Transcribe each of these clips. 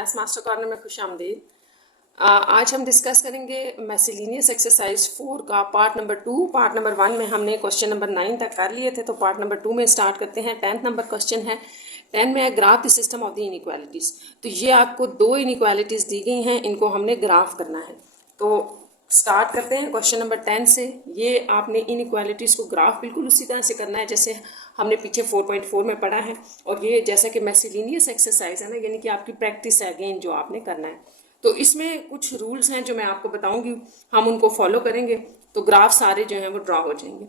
Maths master corner में खुशामदीद। आज हम डिस्कस करेंगे मिसलेनियस एक्सरसाइज 4 का पार्ट नंबर 2। पार्ट नंबर 1 में हमने क्वेश्चन नंबर 9 तक कर लिए थे, तो पार्ट नंबर 2 में स्टार्ट करते हैं। 10th नंबर क्वेश्चन है। 10 में है graph the system of the inequalities. तो ये आपको दो इनइक्वालिटीज़ दी गई हैं, इनको हमने ग्राफ करना है। तो स्टार्ट करते हैं क्वेश्चन नंबर 10 से। ये आपने इनइक्वालिटीज़ को ग्राफ बिल्कुल उसी तरह से करना है जैसे हमने पीछे 4.4 में पढ़ा है। और ये जैसा कि मिसलेनियस एक्सरसाइज है ना, यानी कि आपकी प्रैक्टिस है अगेन जो आपने करना है। तो इसमें कुछ रूल्स हैं जो मैं आपको बताऊंगी, हम उनको फॉलो करेंगे तो ग्राफ सारे जो हैं वो ड्रॉ हो जाएंगे।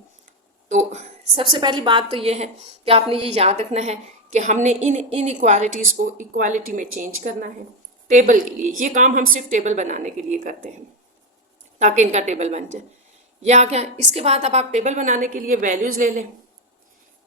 तो सबसे पहली बात तो ये है कि आपने ये याद रखना है कि हमने इन इनइक्वालिटीज़ को इक्वालिटी में चेंज करना है टेबल के लिए। ये काम हम सिर्फ टेबल बनाने के लिए करते हैं ताकि इनका टेबल बन जाए। यह आ गया। इसके बाद अब आप टेबल बनाने के लिए वैल्यूज़ ले लें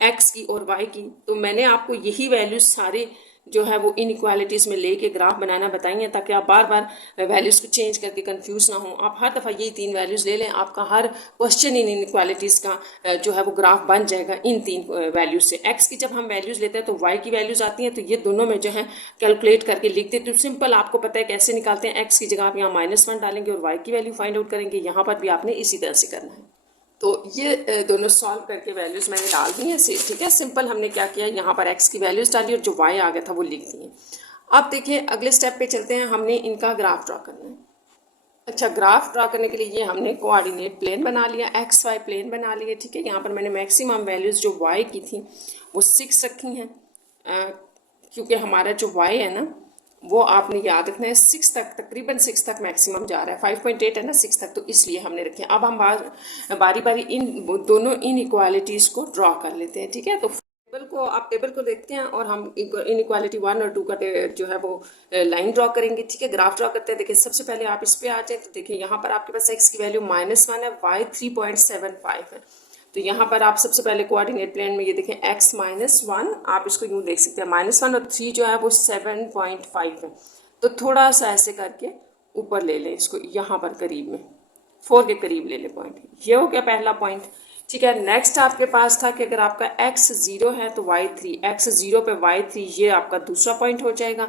एक्स की और वाई की। तो मैंने आपको यही वैल्यूज सारे जो है वो इनइक्वालिटीज़ में लेके ग्राफ बनाना बताई हैं, ताकि आप बार बार वैल्यूज़ को चेंज करके कंफ्यूज ना हो। आप हर दफ़ा यही 3 वैल्यूज़ ले लें, आपका हर क्वेश्चन इन इनइक्वालिटीज़ का जो है वो ग्राफ बन जाएगा इन 3 वैल्यूज़ से। एक्स की जब हम वैल्यूज़ लेते हैं तो वाई की वैल्यूज़ आती हैं, तो ये दोनों में जो है कैलकुलेट करके लिख देते हैं। तो सिंपल आपको पता है कैसे निकालते हैं। एक्स की जगह आप यहाँ -1 डालेंगे और वाई की वैल्यू फाइंड आउट करेंगे। यहाँ पर भी आपने इसी तरह से करना है। तो ये दोनों सॉल्व करके वैल्यूज़ मैंने डाल दी हैं, ठीक है। सिंपल हमने क्या किया, यहाँ पर एक्स की वैल्यूज़ डाली और जो वाई आ गया था वो लिख दिए। अब देखिए अगले स्टेप पे चलते हैं। हमने इनका ग्राफ ड्रॉ करना है। अच्छा, ग्राफ ड्रॉ करने के लिए ये हमने कोऑर्डिनेट प्लेन बना लिया, एक्स वाई प्लेन बना लिए, ठीक है। यहाँ पर मैंने मैक्सिमम वैल्यूज़ जो वाई की थी वो 6 रखी हैं, क्योंकि हमारा जो वाई है ना वो आपने याद रखना है 6 तक, तकरीबन 6 तक मैक्सिमम जा रहा है। 5.8 है ना 6 तक, तो इसलिए हमने रखे। अब हम बारी बारी इन दोनों इनइक्वालिटीज़ को ड्रॉ कर लेते हैं, ठीक है। तो आप टेबल को देखते हैं और हम इनइक्वालिटी 1 और 2 का जो है वो लाइन ड्रॉ करेंगे, ठीक है। ग्राफ ड्रॉ करते हैं। देखिए सबसे पहले आप इस पे आ जाए तो देखिए यहाँ पर आपके पास एक्स की वैल्यू -1 है, वाई 3.75 है। तो यहाँ पर आप सबसे पहले कोऑर्डिनेट प्लेन में ये देखें x -1, आप इसको यूँ देख सकते हैं -1 और 3 जो है वो 7.5 है। तो थोड़ा सा ऐसे करके ऊपर ले लें इसको, यहाँ पर करीब में 4 के करीब ले लें पॉइंट। ये हो गया पहला पॉइंट, ठीक है। नेक्स्ट आपके पास था कि अगर आपका x 0 है तो y 3, x 0 पे y 3, ये आपका दूसरा पॉइंट हो जाएगा।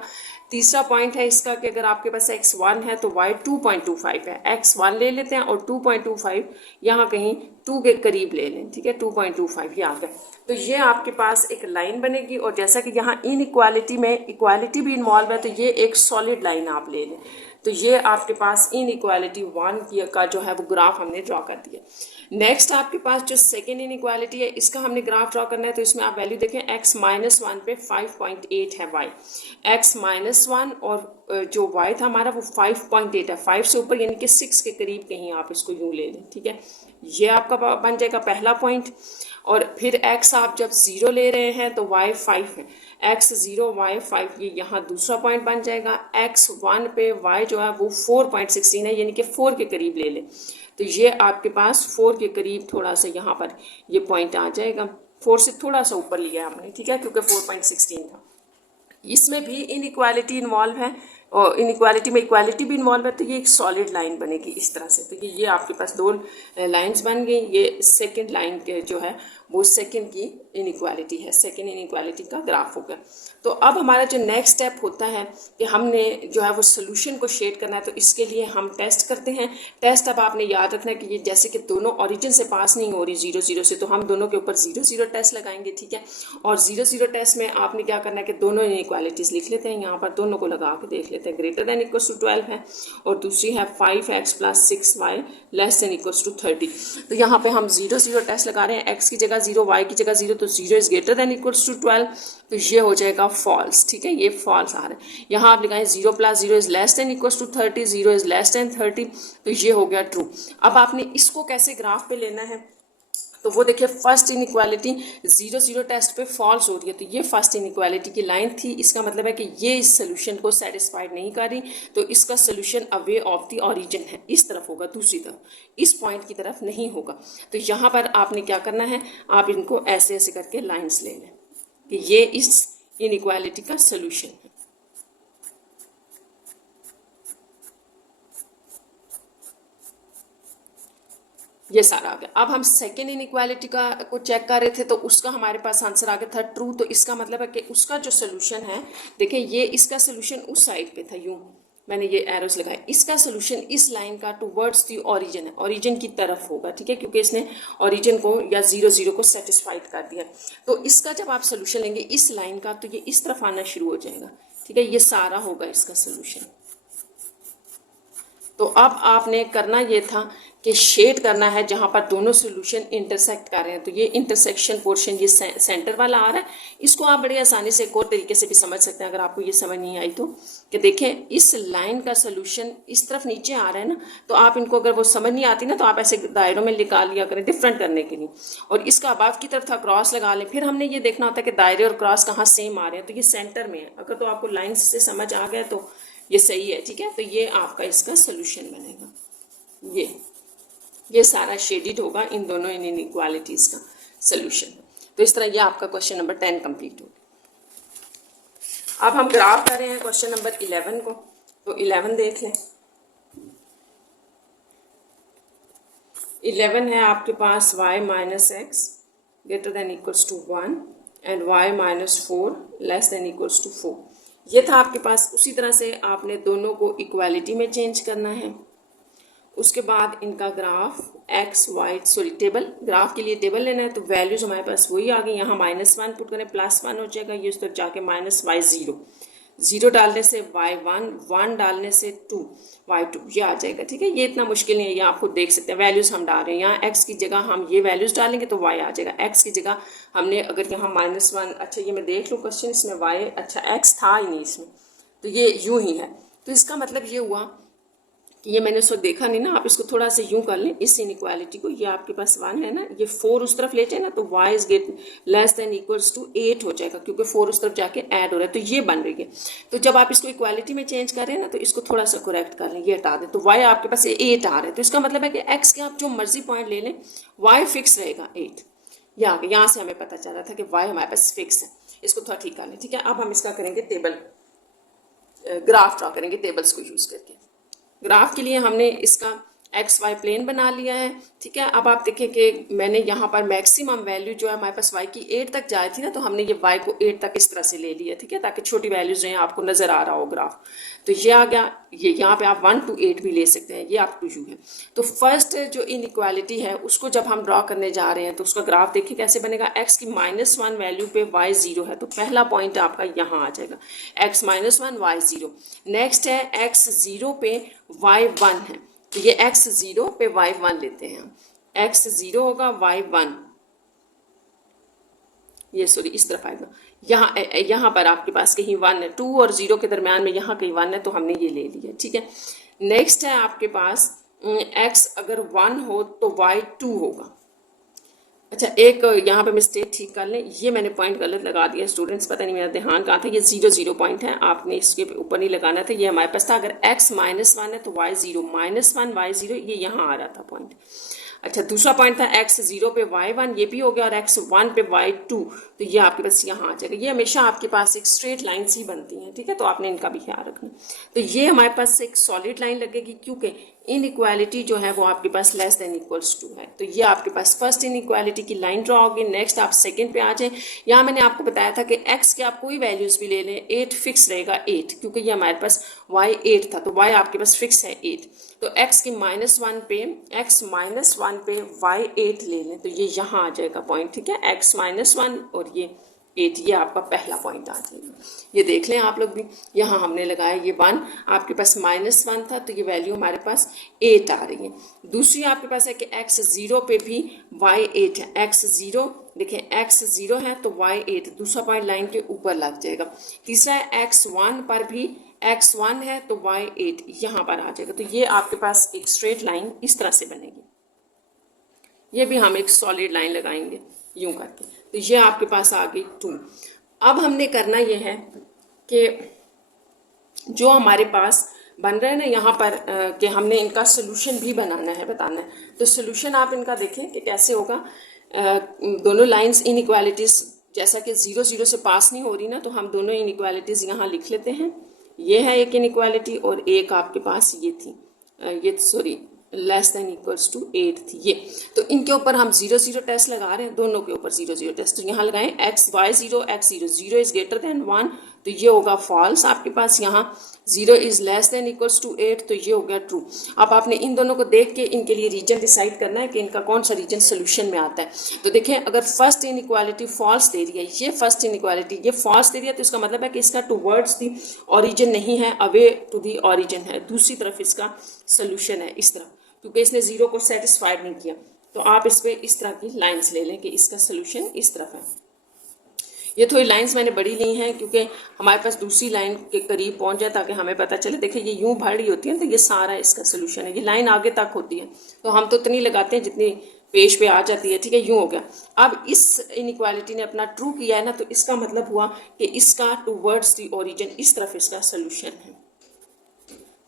तीसरा पॉइंट है इसका कि अगर आपके पास x 1 है तो y 2.25 है। x 1 ले लेते हैं और 2.25 यहाँ कहीं 2 के करीब ले लें, ठीक है। 2.25 ये आ गया। तो ये आपके पास एक लाइन बनेगी, और जैसा कि यहाँ इनइक्वालिटी में इक्वालिटी भी इन्वॉल्व है तो ये एक सॉलिड लाइन आप ले लें। तो ये आपके पास इनइक्वालिटी 1 का जो है वो ग्राफ हमने ड्रॉ कर दिया। नेक्स्ट आपके पास जो सेकेंड इनइक्वालिटी है इसका हमने ग्राफ ड्रॉ करना है। तो इसमें आप वैल्यू देखें, x -1 पे 5.8 है y, x -1 और जो y था हमारा वो 5.8 है, 5 से ऊपर यानी कि 6 के करीब कहीं आप इसको यूँ ले लें, ठीक है। ये आपका बन जाएगा पहला पॉइंट। और फिर x आप जब 0 ले रहे हैं तो y 5 है, x 0 y 5, ये यहाँ दूसरा पॉइंट बन जाएगा। x 1 पे y जो है वो 4.16 है, यानी कि 4 के करीब ले लें। तो ये आपके पास 4 के करीब थोड़ा सा यहाँ पर ये पॉइंट आ जाएगा। 4 से थोड़ा सा ऊपर लिया हमने, ठीक है, क्योंकि 4.16 था। इसमें भी इनइक्वालिटी इन्वॉल्व है और इनइक्वालिटी में इक्वालिटी भी इन्वॉल्व है, तो ये एक सॉलिड लाइन बनेगी इस तरह से। तो ये आपके पास 2 लाइंस बन गई। ये सेकंड लाइन के जो है वो सेकंड की इनइक्वालिटी है, सेकंड इनइक्वालिटी का ग्राफ होगा। तो अब हमारा जो नेक्स्ट स्टेप होता है कि हमने जो है वो सोल्यूशन को शेड करना है। तो इसके लिए हम टेस्ट करते हैं। टेस्ट अब आपने याद रखना है कि ये जैसे कि दोनों ओरिजिन से पास नहीं हो रही 0 0 से, तो हम दोनों के ऊपर 0 0 टेस्ट लगाएंगे, ठीक है। और 0 0 टेस्ट में आपने क्या करना है कि दोनों इनइक्वालिटीज़ लिख लेते हैं। यहाँ पर दोनों को लगा के देख लेते हैं। ग्रेटर देन इक्वल्स टू 12 है और दूसरी है 5x + 6y less than equals to 30। तो यहाँ पे हम 0 0 टेस्ट लगा रहे हैं। x की जगह 0, y की जगह 0, तो 0 is greater than equals to 12, तो ये हो जाएगा फॉल्स, ठीक है। ये फॉल्स आ रहा है। यहाँ आप लिखाएं 0 + 0 is less than equals to 30, 0 is less than 30, तो ये हो गया ट्रू। अब आपने इसको कैसे ग्राफ पे लेना है, तो वो देखिए फर्स्ट इनइक्वालिटी 0 0 टेस्ट पे फॉल्स हो रही है, तो ये फर्स्ट इनइक्वालिटी की लाइन थी। इसका मतलब है कि ये इस सोल्यूशन को सेटिस्फाइड नहीं कर रही, तो इसका solution away of the origin है, इस तरफ होगा, दूसरी तरफ, इस पॉइंट की तरफ नहीं होगा। तो यहाँ पर आपने क्या करना है, आप इनको ऐसे ऐसे करके लाइन्स ले लें कि ये इस इनइक्वालिटी का सोल्यूशन है। ये सारा आ गया। अब हम सेकेंड इनइक्वालिटी का को चेक कर रहे थे तो उसका हमारे पास आंसर आ गया था ट्रू। तो इसका मतलब है कि उसका जो सोल्यूशन है, देखिए ये इसका सोल्यूशन उस साइड पे था, यूं मैंने ये एरोस लगाए, इसका सोल्यूशन इस लाइन का टुवर्ड्स दी ओरिजिन है, ओरिजिन की तरफ होगा, ठीक है, क्योंकि इसने ओरिजिन को या 0 0 को सेटिस्फाइड कर दिया। तो इसका जब आप सोल्यूशन लेंगे इस लाइन का तो ये इस तरफ आना शुरू हो जाएगा, ठीक है, ये सारा होगा इसका सोल्यूशन। तो अब आपने करना ये था कि शेड करना है जहाँ पर दोनों सोल्यूशन इंटरसेक्ट कर रहे हैं। तो ये इंटरसेक्शन पोर्शन ये सेंटर वाला आ रहा है, इसको आप बड़ी आसानी से एक और तरीके से भी समझ सकते हैं अगर आपको ये समझ नहीं आई तो, कि देखें इस लाइन का सोल्यूशन इस तरफ नीचे आ रहा है ना, तो आप इनको अगर वो समझ नहीं आती ना तो आप ऐसे दायरों में निकाल लिया करें डिफरेंट करने के लिए, और इसका अबाव की तरफ था क्रॉस लगा लें। फिर हमने ये देखना होता है कि दायरे और क्रॉस कहाँ सेम आ रहे हैं, तो ये सेंटर में है। अगर तो आपको लाइन से समझ आ गया तो ये सही है, ठीक है। तो ये आपका इसका सोल्यूशन बनेगा, ये सारा शेडिड होगा इन दोनों इनइक्वालिटीज का सोल्यूशन। तो इस तरह ये आपका क्वेश्चन नंबर 10 कंप्लीट हो गया। अब हम ग्राफ कर रहे हैं क्वेश्चन नंबर 11 को, तो 11 देख लें। 11 है आपके पास y minus x greater than equals to 1 and y minus 4 less than equals to 4। ये था आपके पास। उसी तरह से आपने दोनों को इक्वालिटी में चेंज करना है। उसके बाद इनका graph x y table, graph के लिए टेबल लेना है, तो वैल्यूज हमारे पास वही आ गई। यहाँ -1 पुट करें +1 हो जाएगा, ये उस तरफ जाके -y0, 0 डालने से y1, 1 डालने से 2, y2 ये आ जाएगा, ठीक है। ये इतना मुश्किल नहीं है, ये आप खुद देख सकते हैं। वैल्यूज हम डाल रहे हैं, यहाँ x की जगह हम ये वैल्यूज डालेंगे तो y आ जाएगा। x की जगह हमने अगर यहाँ -1, अच्छा ये मैं देख लूँ क्वेश्चन, इसमें y, अच्छा x था ही नहीं इसमें, तो ये यूँ ही है। तो इसका मतलब ये हुआ कि ये मैंने उस वक्त देखा नहीं ना, आप इसको थोड़ा सा यूं कर लें इस इनइक्वालिटी को। ये आपके पास 1 है ना, ये 4 उस तरफ ले जाए ना, तो y is get less than equals to 8 हो जाएगा, क्योंकि 4 उस तरफ जाके ऐड हो रहा है, तो ये बन रही है। तो जब आप इसको इक्वालिटी में चेंज कर रहे हैं ना, तो इसको थोड़ा सा करेक्ट कर लें, ये हटा दें, तो y आपके पास 8 आ रहा है। तो इसका मतलब है कि x के आप जो मर्जी पॉइंट ले लें, y फिक्स रहेगा 8। यहाँ से हमें पता चल रहा था कि y हमारे पास फिक्स है। इसको थोड़ा ठीक कर लें, ठीक है। अब हम इसका करेंगे टेबल, ग्राफ ड्रा करेंगे टेबल्स को यूज करके। ग्राफ के लिए हमने इसका एक्स वाई प्लेन बना लिया है, ठीक है। अब आप देखें कि मैंने यहाँ पर मैक्सिमम वैल्यू जो है हमारे पास y की 8 तक जाए थी ना, तो हमने ये y को 8 तक इस तरह से ले लिया, ठीक है, ताकि छोटी वैल्यूज जो हैं आपको नजर आ रहा हो ग्राफ। तो ये आ गया, ये यहाँ पे आप 1 to 8 भी ले सकते हैं, ये आप टू यू है। तो फर्स्ट जो इनइक्वालिटी है उसको जब हम ड्रॉ करने जा रहे हैं तो उसका ग्राफ देखिए कैसे बनेगा। x की -1 वैल्यू पे y 0 है, तो पहला पॉइंट आपका यहाँ आ जाएगा, x -1 y 0। नेक्स्ट है x 0 पे y 1 है, तो ये x 0 पे y 1 लेते हैं, x 0 होगा y 1, ये सॉरी इस तरफ आएगा। यहाँ पर आपके पास कहीं 1 है, 2 और 0 के दरमियान में यहाँ कहीं 1 है, तो हमने ये ले लिया, ठीक है। नेक्स्ट है आपके पास x अगर 1 हो तो y 2 होगा। अच्छा एक यहाँ पे मिस्टेक ठीक कर लें, ये मैंने पॉइंट गलत लगा दिया स्टूडेंट्स, पता नहीं मेरा ध्यान कहाँ था। ये 0 0 पॉइंट है, आपने इसके ऊपर नहीं लगाना था, ये हमारे पास था। अगर x -1 है तो y 0, -1 y 0, ये यहाँ आ रहा था पॉइंट। अच्छा दूसरा पॉइंट था x 0 पे y 1, ये भी हो गया, और x 1 पे y 2, तो ये आपके पास यहाँ आ जाएगा। ये हमेशा आपके पास एक स्ट्रेट लाइन सी बनती हैं, ठीक है, तो आपने इनका भी ख्याल रखना। तो ये हमारे पास एक सॉलिड लाइन लगेगी, क्योंकि इनइक्वालिटी जो है वो आपके पास लेस देन इक्वल्स टू है। तो ये आपके पास फर्स्ट इनइक्वालिटी की लाइन ड्रॉ होगी। नेक्स्ट आप सेकंड पे आ जाएं। यहाँ मैंने आपको बताया था कि x के आप कोई वैल्यूज भी ले लें, 8 फिक्स रहेगा 8, क्योंकि ये हमारे पास y 8 था, तो y आपके पास फिक्स है 8। तो x की -1 पे y 8 ले लें, तो ये यहाँ आ जाएगा पॉइंट, ठीक है, x -1 और ये 8, ये आपका पहला पॉइंट आ जाएगा। ये देख लें आप लोग भी, यहाँ हमने लगाया ये 1, आपके पास -1 था, तो ये वैल्यू हमारे पास 8 आ रही है। दूसरी आपके पास है कि x 0 पे भी y 8 है, x 0 देखें, x 0 है तो y 8, दूसरा पॉइंट लाइन के ऊपर लग जाएगा। तीसरा है x 1 पर भी x 1 है तो y 8 यहाँ पर आ जाएगा। तो ये आपके पास एक स्ट्रेट लाइन इस तरह से बनेगी। ये भी हम एक सॉलिड लाइन लगाएंगे यूं करके, तो ये आपके पास आ गई 2। अब हमने करना ये है कि जो हमारे पास बन रहा है ना यहाँ पर कि हमने इनका सोल्यूशन भी बनाना है, बताना है। तो सोल्यूशन आप इनका देखें कि कैसे होगा। दोनों लाइंस इनइक्वालिटीज जैसा कि 0 0 से पास नहीं हो रही ना, तो हम दोनों इनइक्वालिटीज यहाँ लिख लेते हैं। ये है एक इनइक्वालिटी और एक आपके पास ये थी, ये sorry less than equals to 8 थी ये। तो इनके ऊपर हम 0 0 टेस्ट लगा रहे हैं, दोनों के ऊपर 0 0 टेस्ट। तो यहाँ लगाएं x y 0 x 0, 0 is greater than 1 तो ये होगा फॉल्स आपके पास। यहाँ 0 is less than equals to 8 तो ये हो गया ट्रू। अब आपने इन दोनों को देख के इनके लिए रीजन डिसाइड करना है कि इनका कौन सा रीजन सोल्यूशन में आता है। तो देखें, अगर फर्स्ट इनइक्वालिटी फॉल्स दे रही है, ये फर्स्ट इनइक्वालिटी ये फॉल्स दे रही है, तो इसका मतलब है कि इसका टूवर्ड्स दी ऑरिजिन नहीं है, अवे टू दी ऑरिजिन है, दूसरी तरफ इसका सोल्यूशन है इस तरफ, क्योंकि इसने 0 को सेटिस्फाइड नहीं किया। तो आप इस पर इस तरह की लाइन्स ले लें कि इसका सोल्यूशन इस तरफ है। ये थोड़ी लाइंस मैंने बड़ी ली हैं क्योंकि हमारे पास दूसरी लाइन के करीब पहुंच जाए ताकि हमें पता चले। देखिए ये यूं भर रही होती है तो ये सारा इसका सोल्यूशन है, ये लाइन आगे तक होती है तो हम तो इतनी लगाते हैं जितनी पेज पे आ जाती है, ठीक है, यूं हो गया। अब इस इनइक्वालिटी ने अपना ट्रू किया है ना, तो इसका मतलब हुआ कि इसका टूवर्ड्स दी ओरिजिन इस तरफ इसका सोल्यूशन है।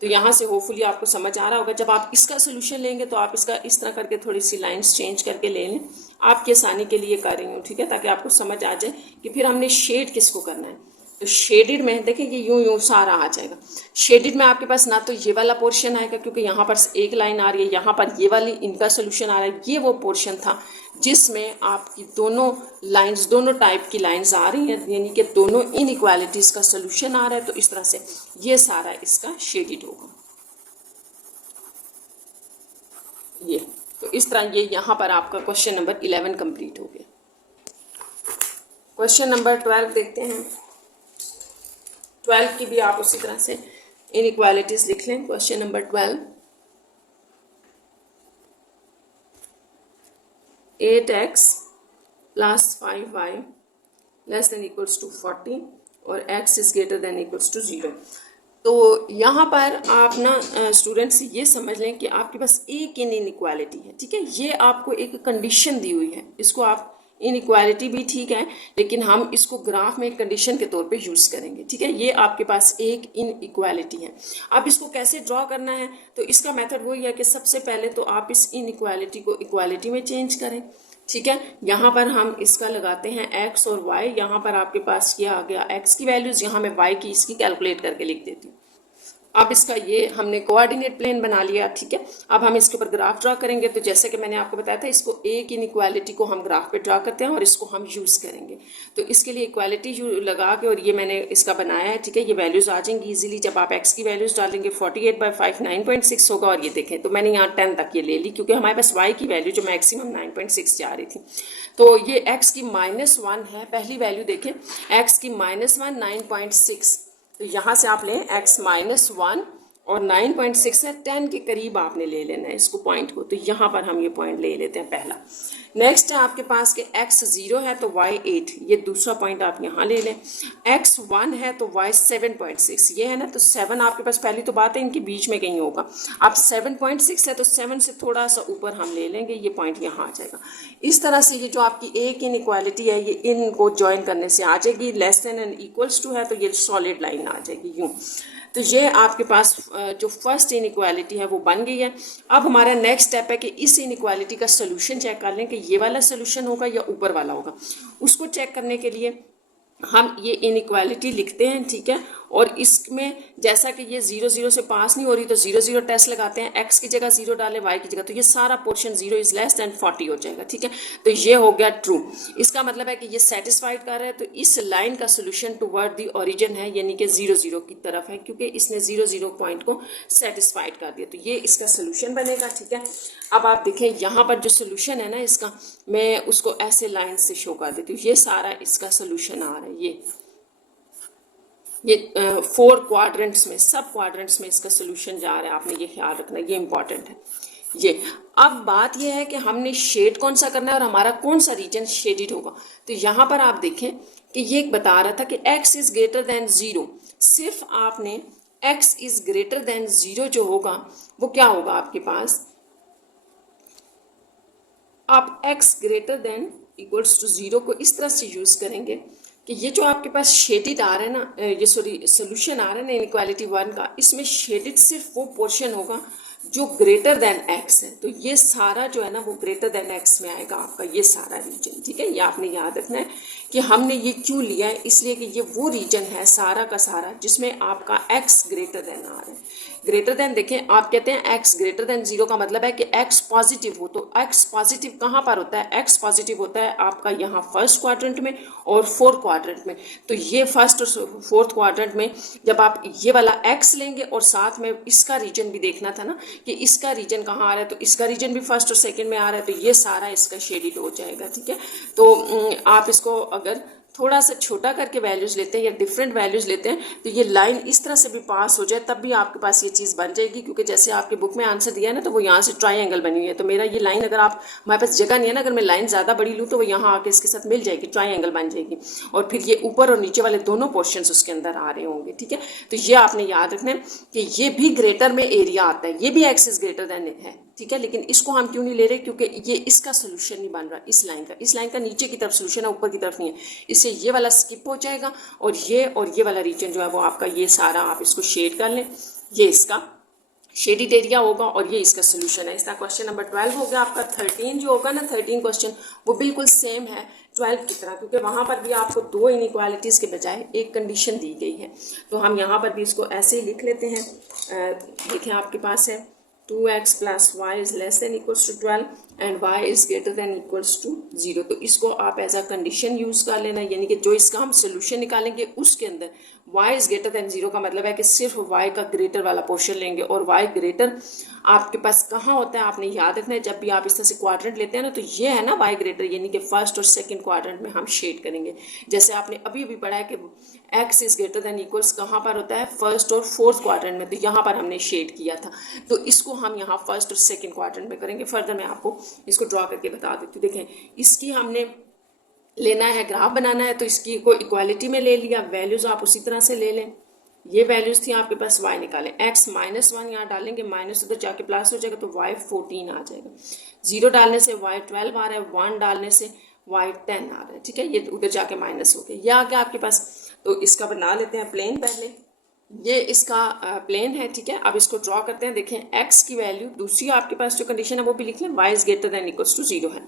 तो यहाँ से होपफुली आपको समझ आ रहा होगा। जब आप इसका सोल्यूशन लेंगे तो आप इसका इस तरह करके थोड़ी सी लाइंस चेंज करके ले लें, आपकी आसानी के लिए कर रही हूँ, ठीक है, ताकि आपको समझ आ जाए कि फिर हमने शेड किसको करना है। तो शेडेड में देखिए ये यूं यूं सारा आ जाएगा। शेडेड में आपके पास ना तो ये वाला पोर्शन आएगा क्योंकि यहाँ पर एक लाइन आ रही है, यहाँ पर ये वाली इनका सोल्यूशन आ रहा है। ये वो पोर्शन था जिसमें आपकी दोनों लाइंस, दोनों टाइप की लाइंस आ रही हैं, यानी कि दोनों इनइक्वालिटीज़ का सोल्यूशन आ रहा है। तो इस तरह से ये सारा इसका शेडेड होगा ये। तो इस तरह ये यहाँ पर आपका क्वेश्चन नंबर 11 कंप्लीट हो गया। क्वेश्चन नंबर 12 देखते हैं। 12 की भी आप उसी तरह से इनइक्वालिटीज लिख लें। Question number 12, 8x plus 5y less than equals to 40 और x is greater than equals to 0। तो यहाँ पर आप ना स्टूडेंट्स ये समझ लें कि आपके पास एक इनइक्वालिटी है, ठीक है, ये आपको एक कंडीशन दी हुई है। इसको आप इनइक्वालिटी भी ठीक है, लेकिन हम इसको ग्राफ में एक कंडीशन के तौर पे यूज़ करेंगे, ठीक है। ये आपके पास एक इनइक्वालिटी है। अब इसको कैसे ड्रॉ करना है, तो इसका मेथड वही है कि सबसे पहले तो आप इस इनइक्वालिटी को इक्वालिटी में चेंज करें, ठीक है। यहाँ पर हम इसका लगाते हैं x और y। यहाँ पर आपके पास ये आ गया x की वैल्यूज़, यहाँ मैं y की इसकी कैलकुलेट करके लिख देती हूँ। अब इसका ये हमने कोऑर्डिनेट प्लेन बना लिया, ठीक है। अब हम इसके ऊपर ग्राफ ड्रा करेंगे। तो जैसे कि मैंने आपको बताया था, इसको एक इनइक्वालिटी को हम ग्राफ पे ड्रा करते हैं और इसको हम यूज़ करेंगे। तो इसके लिए इक्वालिटी लगा के और ये मैंने इसका बनाया है, ठीक है। ये वैल्यूज़ आ जाएंगी इजीली जब आप x की वैल्यूज़ डालेंगे। 48/5 9.6 होगा। और ये देखें तो मैंने यहाँ 10 तक ये ले ली क्योंकि हमारे पास y की वैल्यू जो मैक्सिमम 9.6 जा रही थी। तो ये x की -1 है, पहली वैल्यू देखें, x की -1 9.6। तो यहाँ से आप लें x -1 और 9.6 है, 10 के करीब आपने ले लेना है इसको पॉइंट को। तो यहाँ पर हम ये पॉइंट ले लेते हैं पहला। नेक्स्ट है आपके पास कि x 0 है तो y 8, ये दूसरा पॉइंट आप यहाँ ले लें। x 1 है तो y 7.6, ये है ना, तो 7 आपके पास, पहली तो बात है इनके बीच में कहीं होगा। अब 7.6 है तो 7 से थोड़ा सा ऊपर हम ले लेंगे, ये पॉइंट यहाँ आ जाएगा। इस तरह से ये जो आपकी एक इनइक्वालिटी है ये इनको ज्वाइन करने से आ जाएगी। Less than and equals to है तो ये सॉलिड लाइन आ जाएगी यूँ। तो ये आपके पास जो फर्स्ट इनइक्वालिटी है वो बन गई है। अब हमारा नेक्स्ट स्टेप है कि इस इनइक्वालिटी का सोल्यूशन चेक कर लें कि ये वाला सोल्यूशन होगा या ऊपर वाला होगा। उसको चेक करने के लिए हम ये इनइक्वालिटी लिखते हैं, ठीक है। और इसमें जैसा कि ये 0 0 से पास नहीं हो रही तो 0 0 टेस्ट लगाते हैं। x की जगह 0 डालें, y की जगह, तो ये सारा पोर्शन 0 इज लेस देन 40 हो जाएगा, ठीक है। तो ये हो गया ट्रू। इसका मतलब है कि ये सेटिस्फाइड कर रहा है। तो इस लाइन का सोल्यूशन टुवर्ड द ओरिजिन है, यानी कि 0 0 की तरफ है, क्योंकि इसने 0 0 पॉइंट को सेटिस्फाइड कर दिया। तो ये इसका सोल्यूशन बनेगा, ठीक है। अब आप देखें यहाँ पर जो सोल्यूशन है ना इसका, मैं उसको ऐसे लाइन से शो कर देती हूँ। ये सारा इसका सोल्यूशन आ रहा है, ये 4 क्वाड्रेंट्स में, सब क्वाड्रेंट्स में इसका सोल्यूशन जा रहा है। आपने ये ख्याल रखना, ये इंपॉर्टेंट है ये। अब बात ये है कि हमने शेड कौन सा करना है और हमारा कौन सा रीजन शेडेड होगा। तो यहाँ पर आप देखें कि ये बता रहा था कि x इज ग्रेटर देन 0। सिर्फ आपने x इज ग्रेटर देन 0 जो होगा वो क्या होगा आपके पास, आप x greater than equals to 0 को इस तरह से यूज करेंगे कि ये जो आपके पास शेडेड आ रहा है ना, ये सॉरी सोल्यूशन आ रहा है ना इनइक्वालिटी 1 का, इसमें शेडेड सिर्फ वो पोर्शन होगा जो ग्रेटर देन x है। तो ये सारा जो है ना वो ग्रेटर देन x में आएगा आपका ये सारा रीजन, ठीक है। ये आपने याद रखना है कि हमने ये क्यों लिया है, इसलिए कि ये वो रीजन है सारा का सारा जिसमें आपका x ग्रेटर देन आ रहा है। ग्रेटर देन देखें, आप कहते हैं एक्स ग्रेटर देन 0 का मतलब है कि एक्स पॉजिटिव हो, तो एक्स पॉजिटिव कहाँ पर होता है? एक्स पॉजिटिव होता है आपका यहाँ फर्स्ट क्वाड्रेंट में और फोर्थ क्वाड्रेंट में। तो ये फर्स्ट और फोर्थ क्वाड्रेंट में जब आप ये वाला एक्स लेंगे और साथ में इसका रीजन भी देखना था ना कि इसका रीजन कहाँ आ रहा है, तो इसका रीजन भी फर्स्ट और सेकेंड में आ रहा है, तो ये सारा इसका शेडिड हो जाएगा। ठीक है, तो आप इसको अगर थोड़ा सा छोटा करके वैल्यूज लेते हैं या डिफरेंट वैल्यूज लेते हैं तो ये लाइन इस तरह से भी पास हो जाए तब भी आपके पास ये चीज़ बन जाएगी, क्योंकि जैसे आपके बुक में आंसर दिया है ना तो वो यहाँ से ट्राइंगल बनी हुई है। तो मेरा ये लाइन, अगर आप, हमारे पास जगह नहीं है ना, अगर मैं लाइन ज़्यादा बड़ी लूँ तो वो यहाँ आके इसके साथ मिल जाएगी, ट्राइंगल बन जाएगी, और फिर ये ऊपर और नीचे वाले दोनों पोर्शन उसके अंदर आ रहे होंगे। ठीक है, तो ये आपने याद रखना है कि ये भी ग्रेटर में एरिया आता है, ये भी एक्स इज ग्रेटर देन है। ठीक है, लेकिन इसको हम क्यों नहीं ले रहे? क्योंकि ये इसका सोल्यूशन नहीं बन रहा, इस लाइन का नीचे की तरफ सोल्यूशन है, ऊपर की तरफ नहीं है, इससे ये वाला स्किप हो जाएगा और ये वाला रीजन जो है वो आपका ये सारा आप इसको शेड कर लें, ये इसका शेडिड एरिया होगा और ये इसका सोल्यूशन है। इसका क्वेश्चन नंबर 12 हो गया आपका। 13 जो होगा ना, 13 क्वेश्चन वो बिल्कुल सेम है 12 की तरह, क्योंकि वहाँ पर भी आपको दो इनइक्वालिटीज़ के बजाय एक कंडीशन दी गई है। तो हम यहाँ पर भी इसको ऐसे ही लिख लेते हैं। देखें, आपके पास है 2x plus y is less than equals to 12 and y is greater than equals to 0। तो इसको आप एज अ कंडीशन यूज़ कर लेना, यानी कि जो इसका हम सोल्यूशन निकालेंगे उसके अंदर y इज ग्रेटर देन 0 का मतलब है कि सिर्फ y का ग्रेटर वाला पोर्शन लेंगे। और y ग्रेटर आपके पास कहाँ होता है आपने याद रखना है, जब भी आप इस तरह से क्वाड्रेंट लेते हैं ना तो ये है ना y ग्रेटर, यानी कि फर्स्ट और सेकंड क्वाड्रेंट में हम शेड करेंगे। जैसे आपने अभी भी पढ़ा है कि x is greater than equals कहाँ पर होता है? फर्स्ट और फोर्थ क्वाड्रेंट में, तो यहाँ पर हमने शेड किया था, तो इसको हम यहाँ फर्स्ट और सेकंड क्वाड्रेंट में करेंगे। फर्दर मैं आपको इसको ड्रॉ करके बता देती हूँ। देखें, इसकी हमने लेना है, ग्राफ बनाना है, तो इसकी को इक्वालिटी में ले लिया, वैल्यूज आप उसी तरह से ले लें। ये वैल्यूज थी आपके पास, y निकालें, x -1 यहाँ डालेंगे, माइनस उधर जाके प्लस हो जाएगा तो y 14 आ जाएगा। 0 डालने से y 12 आ रहा है, 1 डालने से y 10 आ रहा है। ठीक है, ये उधर जाके माइनस हो गया, ये आ गया आपके पास। तो इसका बना लेते हैं प्लेन पहले, ये इसका प्लेन है। ठीक है, अब इसको ड्रॉ करते हैं। देखें, x की वैल्यू दूसरी आपके पास जो कंडीशन है वो भी लिख लें, y is greater than equals to 0 है।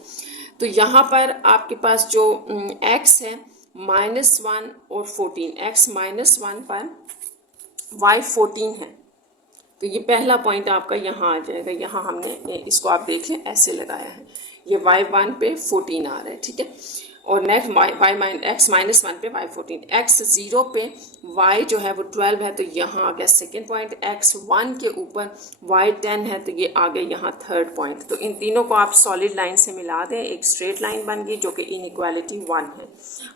तो यहाँ पर आपके पास जो x है -1 और 14, x -1 पर y 14 है, तो ये पहला पॉइंट आपका यहाँ आ जाएगा। यहाँ हमने इसको आप देख लें ऐसे लगाया है, ये y 1 पे 14 आ रहा है। ठीक है, और नेक्स्ट x -1 पे y 14, x 0 पे y जो है वो 12 है, तो यहाँ आ गया सेकेंड पॉइंट। x 1 के ऊपर y 10 है, तो ये आ गया यहाँ थर्ड पॉइंट। तो इन तीनों को आप सॉलिड लाइन से मिला दें, एक स्ट्रेट लाइन बन गई जो कि इनइक्वालिटी 1 है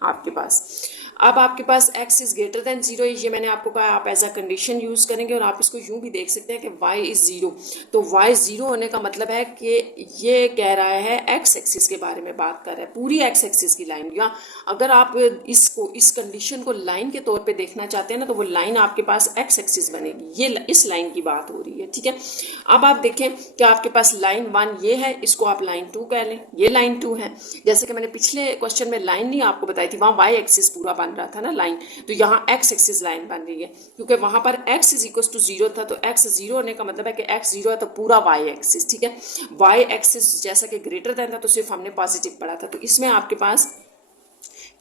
आपके पास। अब आपके पास x इज ग्रेटर देन 0, ये मैंने आपको कहा आप एज अ कंडीशन यूज़ करेंगे, और आप इसको यूँ भी देख सकते हैं कि y इज़ 0। तो y 0 होने का मतलब है कि ये कह रहा है x एक्सिस के बारे में बात कर रहा है, पूरी x एक्सिस की लाइन। या अगर आप इसको इस कंडीशन को लाइन के तौर पे देखना चाहते हैं ना, तो वो लाइन आपके पास x एक्सिस बनेगी, ये इस लाइन की बात हो रही है। ठीक है, अब आप देखें कि आपके पास लाइन 1 ये है, इसको आप लाइन 2 कह लें, ये लाइन 2 है। जैसे कि मैंने पिछले क्वेश्चन में लाइन नहीं आपको बताई थी, वहाँ y एक्सिस पूरा बन रहा था ना लाइन, तो यहाँ x एक्सिस लाइन बन रही है, क्योंकि वहाँ पर x इज इक्वल टू 0 था, तो x 0 होने का मतलब है कि x 0 है तो पूरा y एक्सिस। ठीक है, y एक्सिस जैसा कि ग्रेटर देन था तो सिर्फ हमने पॉजिटिव पढ़ा था, तो इसमें आपके पास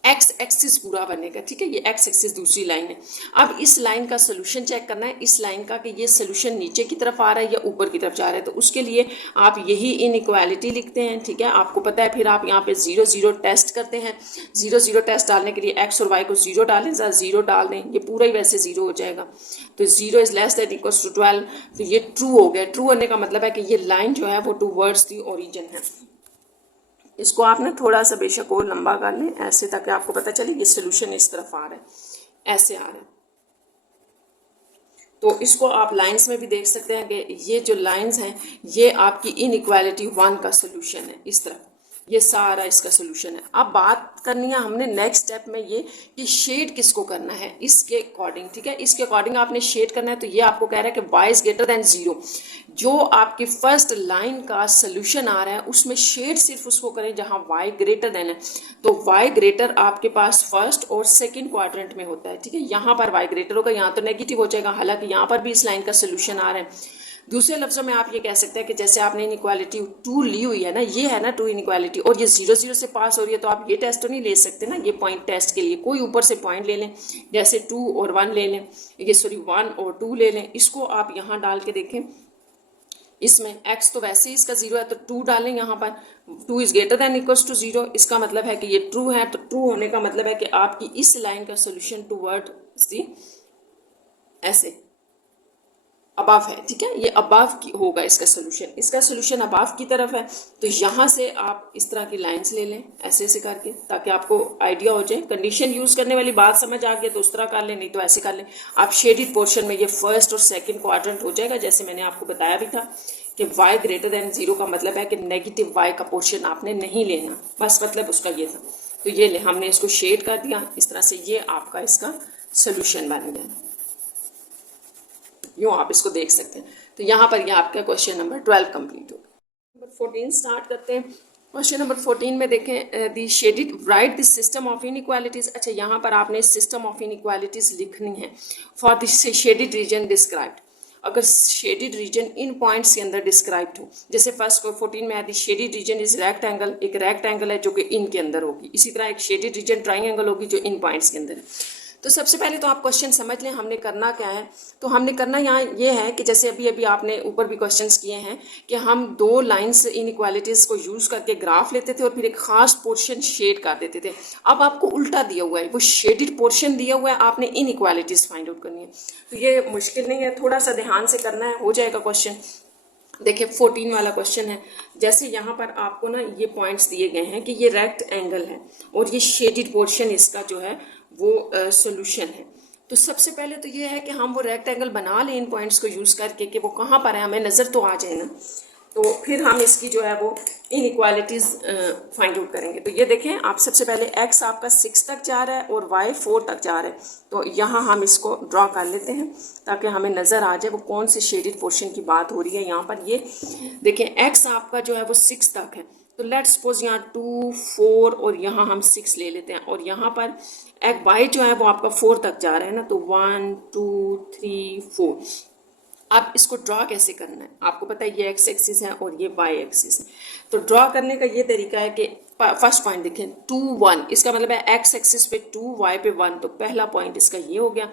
x एक्सिस पूरा बनेगा। ठीक है, ये x एक्सिस दूसरी लाइन है। अब इस लाइन का सोल्यूशन चेक करना है, इस लाइन का कि ये सोल्यूशन नीचे की तरफ आ रहा है या ऊपर की तरफ जा रहा है, तो उसके लिए आप यही इनइक्वालिटी लिखते हैं। ठीक है, आपको पता है, फिर आप यहाँ पे 0 0 टेस्ट करते हैं। 0 0 टेस्ट डालने के लिए x और y को 0 डालें, 0 डाल दें, ये पूरा ही वैसे 0 हो जाएगा। तो 0 is less that equals to 12, तो ये ट्रू हो गया। ट्रू होने का मतलब है कि ये लाइन जो है वो टूवर्ड्स दी ओरिजिन है। इसको आपने थोड़ा सा बेशक और लंबा कर लें ऐसे, ताकि आपको पता चले ये सोल्यूशन इस तरफ आ रहा है, ऐसे आ रहा है। तो इसको आप लाइंस में भी देख सकते हैं कि ये जो लाइंस हैं ये आपकी इनइक्वालिटी 1 का सोल्यूशन है, इस तरफ ये सारा इसका सोल्यूशन है। अब बात करनी है हमने नेक्स्ट स्टेप में ये कि शेड किसको करना है, इसके अकॉर्डिंग। ठीक है, इसके अकॉर्डिंग आपने शेड करना है। तो ये आपको कह रहा है कि y इज ग्रेटर देन 0, जो आपकी फर्स्ट लाइन का सोल्यूशन आ रहा है उसमें शेड सिर्फ उसको करें जहां y ग्रेटर देन है। तो y ग्रेटर आपके पास फर्स्ट और सेकंड क्वाड्रेंट में होता है। ठीक है, यहाँ पर y ग्रेटर होगा, यहाँ तो नेगेटिव हो जाएगा, हालांकि यहाँ पर भी इस लाइन का सोल्यूशन आ रहा है। दूसरे लफ्ज़ों में आप ये कह सकते हैं कि जैसे आपने इनइक्वालिटी 2 ली हुई है ना, ये है ना 2 इनइक्वालिटी, और ये 0 0 से पास हो रही है, तो आप ये टेस्ट तो नहीं ले सकते ना, ये पॉइंट टेस्ट के लिए कोई ऊपर से पॉइंट ले लें, जैसे 2 और 1 ले लें, ये सॉरी 1 और 2 ले लें, इसको आप यहाँ डाल के देखें। इसमें x तो वैसे ही इसका 0 है, तो 2 डालें यहाँ पर, 2 is greater than equals to 0, इसका मतलब है कि ये ट्रू है। तो ट्रू होने का मतलब है कि आपकी इस लाइन का सोल्यूशन टूवर्ड सी ऐसे अबाव है, ठीक है, ये अबाव की होगा इसका सोल्यूशन, इसका सोल्यूशन अबाव की तरफ है। तो यहाँ से आप इस तरह की लाइंस ले लें ऐसे ऐसे करके, ताकि आपको आइडिया हो जाए। कंडीशन यूज करने वाली बात समझ आ गई तो उस तरह कर लें, नहीं तो ऐसे कर लें। आप शेडिड पोर्शन में ये फर्स्ट और सेकंड क्वाड्रेंट हो जाएगा, जैसे मैंने आपको बताया भी था कि y ग्रेटर देन 0 का मतलब है कि नेगेटिव y का पोर्शन आपने नहीं लेना, बस मतलब उसका ये था। तो ये ले, हमने इसको शेड कर दिया इस तरह से, ये आपका इसका सोल्यूशन बन गया, यूँ आप इसको देख सकते हैं। तो यहाँ पर ये आपका क्वेश्चन नंबर 12 कंप्लीट हो गया। नंबर 14 स्टार्ट करते हैं। क्वेश्चन नंबर 14 में देखें, the shaded write this system of inequalities. अच्छा, यहाँ पर आपने सिस्टम ऑफ इनइक्वालिटीज लिखनी है for this shaded region described. अगर शेडिड रीजन इन पॉइंट्स के अंदर डिस्क्राइब्ड हो, जैसे फर्स्ट 14 में है the shaded region is rectangle, एक रेक्टेंगल है जो कि इन के अंदर होगी, इसी तरह एक शेडिड रीजन ट्राइंगल होगी जो इन पॉइंट्स के अंदर है। तो सबसे पहले तो आप क्वेश्चन समझ लें हमने करना क्या है। तो हमने करना यहाँ ये है कि जैसे अभी अभी आपने ऊपर भी क्वेश्चंस किए हैं कि हम 2 लाइंस इनइक्वालिटीज़ को यूज़ करके ग्राफ लेते थे और फिर एक खास पोर्शन शेड कर देते थे। अब आपको उल्टा दिया हुआ है, वो शेडिड पोर्शन दिया हुआ है, आपने इनइक्वालिटीज़ फाइंड आउट करनी है। तो ये मुश्किल नहीं है, थोड़ा सा ध्यान से करना है, हो जाएगा क्वेश्चन। देखिए 14 वाला क्वेश्चन है, जैसे यहाँ पर आपको ना ये पॉइंट्स दिए गए हैं कि ये रेक्ट एंगल है और ये शेडिड पोर्शन इसका जो है वो सोल्यूशन है। तो सबसे पहले तो ये है कि हम वो रेक्टेंगल बना लें इन पॉइंट्स को यूज़ करके कि वो कहाँ पर है, हमें नज़र तो आ जाए ना। तो फिर हम इसकी जो है वो इनइक्वालिटीज़ फाइंड आउट करेंगे। तो ये देखें, आप सबसे पहले x आपका 6 तक जा रहा है और y 4 तक जा रहा है। तो यहाँ हम इसको ड्रॉ कर लेते हैं ताकि हमें नज़र आ जाए वो कौन से शेडिड पोर्शन की बात हो रही है। यहाँ पर ये देखें, x आपका जो है वो 6 तक है, तो लेट सपोज यहाँ 2 4 और यहाँ हम 6 ले लेते हैं, और यहाँ पर एक y जो है वो आपका 4 तक जा रहा है ना, तो 1 2 3 4। अब इसको ड्रॉ कैसे करना है, आपको पता है ये एक्स एक्सिस है और ये वाई एक्सिस है। तो ड्रॉ करने का ये तरीका है कि फर्स्ट पॉइंट देखें 2 1, इसका मतलब है एक्स एक्सिस पे 2 वाई पे 1, तो पहला पॉइंट इसका ये हो गया।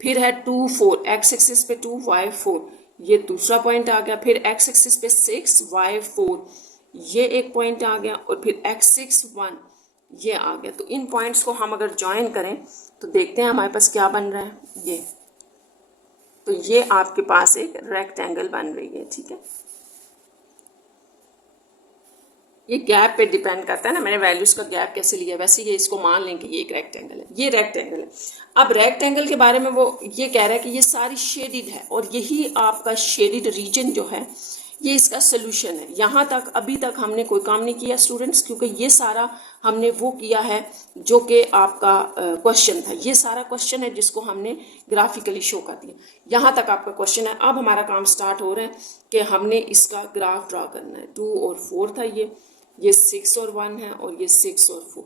फिर है 2 4, एक्स एक्सिस पे 2 वाई 4, ये दूसरा पॉइंट आ गया। फिर एक्स एक्सिस पे 6 वाई 4, ये एक पॉइंट आ गया। और फिर एक्स 6 1, ये आ गया। तो इन पॉइंट्स को हम अगर ज्वाइन करें तो देखते हैं हमारे पास क्या बन रहा है। ये तो ये आपके पास एक रेक्टेंगल बन रही है, ठीक है। ये गैप पे डिपेंड करता है ना, मैंने वैल्यूज का गैप कैसे लिया, वैसे ये इसको मान लें कि ये एक रेक्टेंगल है, ये रेक्टेंगल है। अब रेक्टेंगल के बारे में वो ये कह रहा है कि ये सारी शेडिड है और यही आपका शेडिड रीजन जो है ये इसका सोल्यूशन है। यहाँ तक अभी तक हमने कोई काम नहीं किया स्टूडेंट्स, क्योंकि ये सारा हमने वो किया है जो कि आपका क्वेश्चन था। ये सारा क्वेश्चन है जिसको हमने ग्राफिकली शो कर दिया। यहाँ तक आपका क्वेश्चन है। अब हमारा काम स्टार्ट हो रहा है कि हमने इसका ग्राफ ड्रा करना है। 2 और 4 था, ये 6 और 1 है, और ये 6 और 4।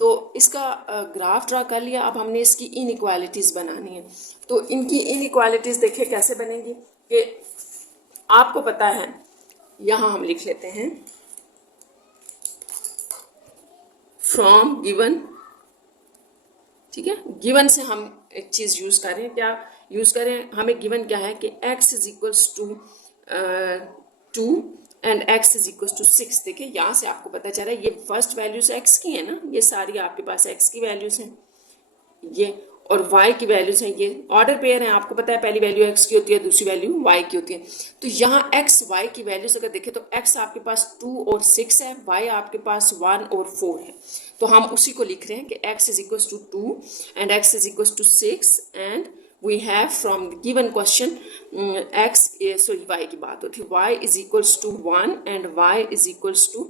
तो इसका ग्राफ ड्रा कर लिया। अब हमने इसकी इनइक्वालिटीज़ बनानी है। तो इनकी इनइक्वालिटीज़ देखिए कैसे बनेगी कि आपको पता है, यहाँ हम लिख लेते हैं फ्रॉम गिवन, ठीक है। गिवन से हम एक चीज़ यूज़ कर रहे हैं, क्या यूज़ करें, हमें गिवन क्या है कि x is equals to 2 and x is equals to 6। देखिए यहाँ से आपको पता चल रहा है ये फर्स्ट वैल्यूज x की है ना, ये सारी आपके पास x की वैल्यूज हैं ये, और y की वैल्यूज हैं ये। ऑर्डर पेयर है, आपको पता है पहली वैल्यू x की होती है, दूसरी वैल्यू y की होती है। तो यहाँ x y की वैल्यूज अगर देखें तो x आपके पास 2 और 6 है, y आपके पास 1 और 4 है। तो हम उसी को लिख रहे हैं कि x is equals to 2 and x is equals to 6 and we have from given question x sorry y की बात होती है, y is equals to 1 and y is equals to